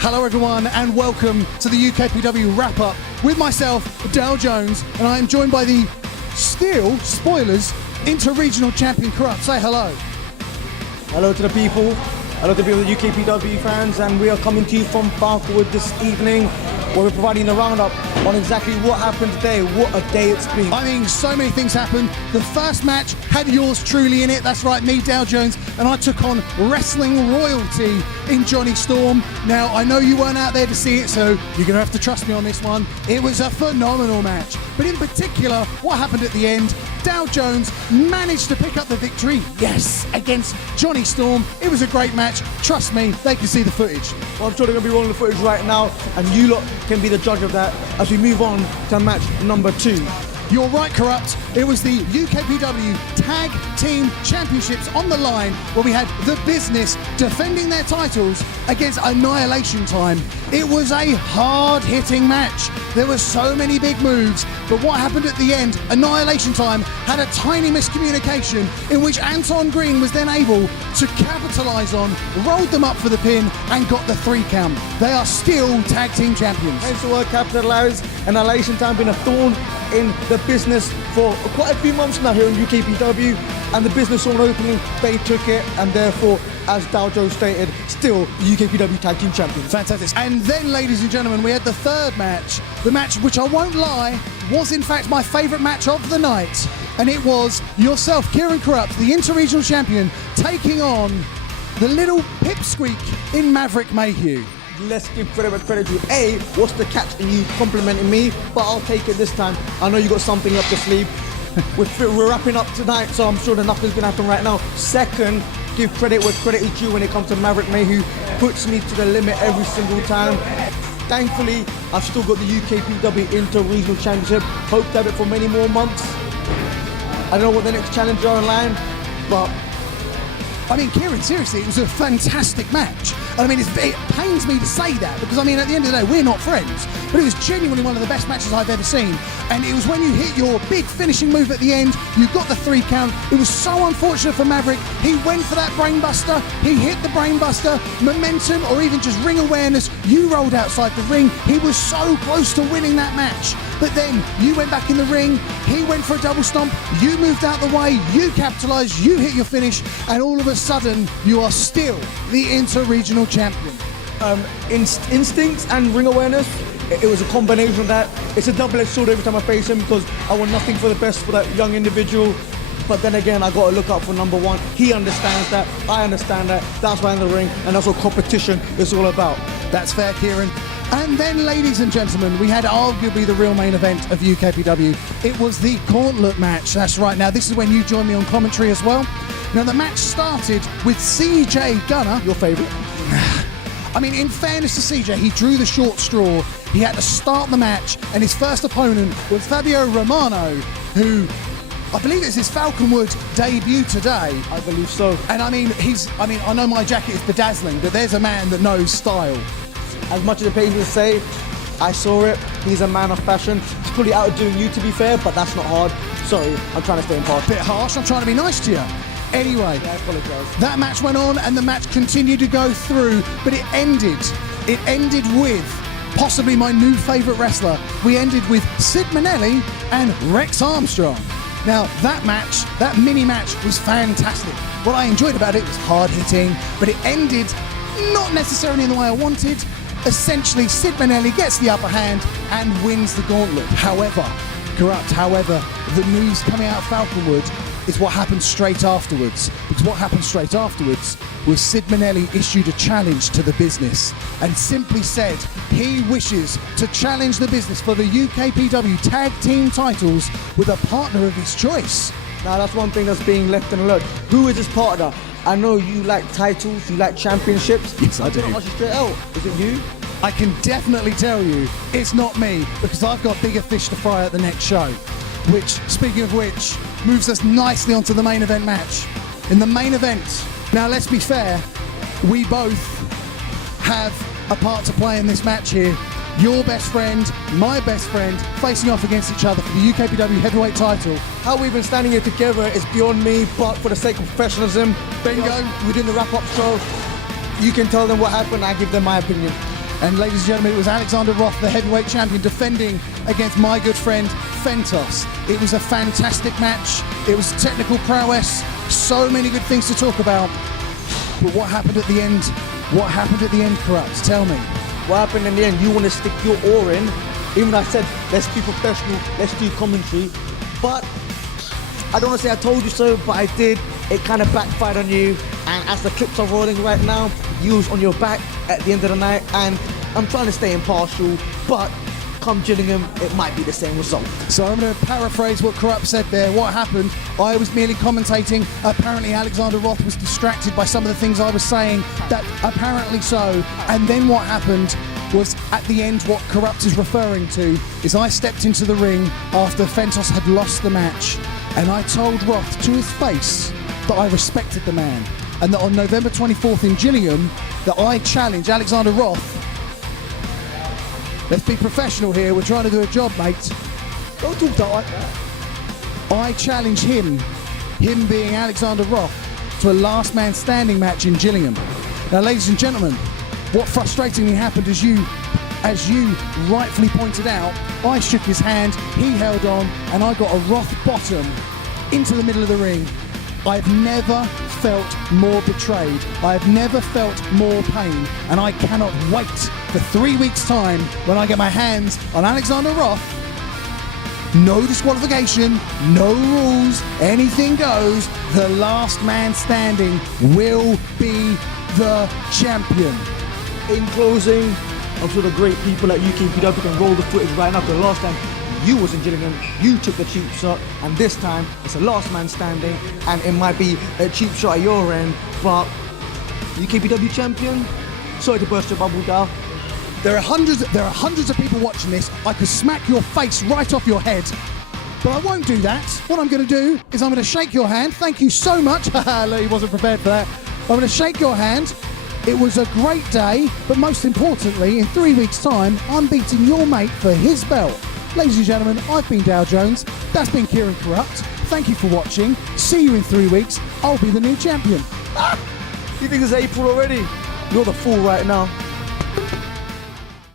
Hello everyone and welcome to the UKPW wrap-up with myself, Dale Jones, and I am joined by the still, spoilers, inter-regional champion Kurupt. Say hello. Hello to the people. Hello to the people, the UKPW fans, and we are coming to you from Falconwood this evening, where we're providing a roundup on exactly what happened today. What a day it's been. I mean, so many things happened. The first match had yours truly in it. That's right, me, Dale Jones, and I took on wrestling royalty in Johnny Storm. Now, I know you weren't out there to see it, so you're going to have to trust me on this one. It was a phenomenal match. But in particular, what happened at the end, Dale Jones managed to pick up the victory, yes, against Johnny Storm. It was a great match. Trust me, they can see the footage. Well, I'm sure they're going to be rolling the footage right now, and you lot can be the judge of that as we move on to match number 2. You're right, Kurupt. It was the UKPW Tag Team Championships on the line, where we had The Business defending their titles against Annihilation Time. It was a hard-hitting match. There were so many big moves, but what happened at the end, Annihilation Time had a tiny miscommunication in which Anton Green was then able to capitalise on, rolled them up for the pin, and got the 3 count. They are still Tag Team Champions. Thanks to capitalise. Annihilation Time been a thorn in the business for quite a few months now here in UKPW, and the business saw an opening, they took it, and therefore, as Dow Jones stated, still the UKPW Tag Team Champions. Fantastic. And then, ladies and gentlemen, we had the third match. The match, which I won't lie, was in fact my favourite match of the night. And it was yourself, Kieran Kurupt, the inter-regional champion, taking on the little pipsqueak in Maverick Mayhew. Let's give credit where credit due. A, what's the catch in you complimenting me? But I'll take it this time. I know you got something up your sleeve. We're wrapping up tonight, so I'm sure that nothing's going to happen right now. Second, give credit where credit is due when it comes to Maverick Mayhew. Puts me to the limit every single time. Thankfully, I've still got the UKPW Inter-Regional Championship. Hope to have it for many more months. I don't know what the next challenger online, but I mean, Kieran, seriously, it was a fantastic match. I mean, it pains me to say that because, I mean, at the end of the day, we're not friends. But it was genuinely one of the best matches I've ever seen. And it was when you hit your big finishing move at the end, you got the 3 count. It was so unfortunate for Maverick. He went for that brainbuster. He hit the brainbuster. Momentum or even just ring awareness, you rolled outside the ring. He was so close to winning that match. But then you went back in the ring, he went for a double stomp, you moved out the way, you capitalised, you hit your finish, and all of a sudden, you are still the inter-regional champion. Instincts and ring awareness, it was a combination of that. It's a double-edged sword every time I face him because I want nothing for the best for that young individual. But then again, I got to look out for number 1. He understands that, I understand that, that's why I'm in the ring, and that's what competition is all about. That's fair, Kieran. And then, ladies and gentlemen, we had arguably the real main event of UKPW. It was the Gauntlet match. That's right. Now, this is when you join me on commentary as well. Now, the match started with CJ Gunner, your favourite. I mean, in fairness to CJ, he drew the short straw. He had to start the match, and his first opponent was Fabio Romano, who I believe it's his Falconwood debut today. I believe so. And I mean, I know my jacket is bedazzling, but there's a man that knows style. As much as it pains me to say, I saw it. He's a man of fashion. He's probably outdoing you, to be fair, but that's not hard. Sorry, I'm trying to stay impartial. Bit harsh, I'm trying to be nice to you. Anyway, I apologise. That match went on and the match continued to go through, but it ended with possibly my new favourite wrestler. We ended with Sid Manelli and Rex Armstrong. Now, that match, that mini match was fantastic. What I enjoyed about it was hard-hitting, but it ended not necessarily in the way I wanted. Essentially, Sid Manelli gets the upper hand and wins the Gauntlet. However, the news coming out of Falconwood is what happened straight afterwards. Because what happened straight afterwards was Sid Manelli issued a challenge to the business and simply said he wishes to challenge the business for the UKPW Tag Team titles with a partner of his choice. Now, that's one thing that's being left in the lurch. Who is his partner? I know you like titles, you like championships. Yes, I do. I'm gonna ask you straight out. Is it you? I can definitely tell you it's not me because I've got bigger fish to fry at the next show. Which, speaking of which, moves us nicely onto the main event match. In the main event, now let's be fair, we both have a part to play in this match here. Your best friend, my best friend, facing off against each other for the UKPW heavyweight title. How we've been standing here together is beyond me, but for the sake of professionalism, bingo, we're doing the wrap-up show. You can tell them what happened, I give them my opinion. And ladies and gentlemen, it was Alexander Roth, the heavyweight champion, defending against my good friend Fentos. It was a fantastic match. It was technical prowess. So many good things to talk about. But what happened at the end? What happened at the end, Kurupt? Tell me. What happened in the end? You want to stick your oar in. Even though I said, let's be professional, let's do commentary. But I don't want to say I told you so, but I did. It kind of backfired on you. And as the clips are rolling right now, you was on your back at the end of the night. And I'm trying to stay impartial, but come Gillingham, it might be the same result. So I'm going to paraphrase what Kurupt said there. What happened? I was merely commentating. Apparently Alexander Roth was distracted by some of the things I was saying. That apparently so. And then what happened was at the end, what Kurupt is referring to is I stepped into the ring after Fentos had lost the match, and I told Roth to his face that I respected the man, and that on November 24th in Gillingham, that I challenge Alexander Roth. Let's be professional here, we're trying to do a job, mate. Don't talk like that. I challenge him being Alexander Roth, to a last man standing match in Gillingham. Now, ladies and gentlemen, what frustratingly happened, as you rightfully pointed out, I shook his hand, he held on, and I got a Roth bottom into the middle of the ring. I've never felt more betrayed. I've never felt more pain, and I cannot wait for 3 weeks' time when I get my hands on Alexander Roth. No disqualification, no rules, anything goes. The last man standing will be the champion. In closing, I'm sure the great people at UKPW can roll the footage right now, because the last time you was in Gillingham, you took the cheap shot, and this time it's a last man standing, and it might be a cheap shot at your end, but UKPW champion, sorry to burst your bubble, Dal. There are hundreds of people watching this. I could smack your face right off your head, but I won't do that. What I'm going to do is I'm going to shake your hand. Thank you so much. He wasn't prepared for that. I'm going to shake your hand. It was a great day, but most importantly, in 3 weeks' time, I'm beating your mate for his belt. Ladies and gentlemen, I've been Dow Jones. That's been Kieran Kurupt. Thank you for watching. See you in 3 weeks. I'll be the new champion. You think it's April already? You're the fool right now.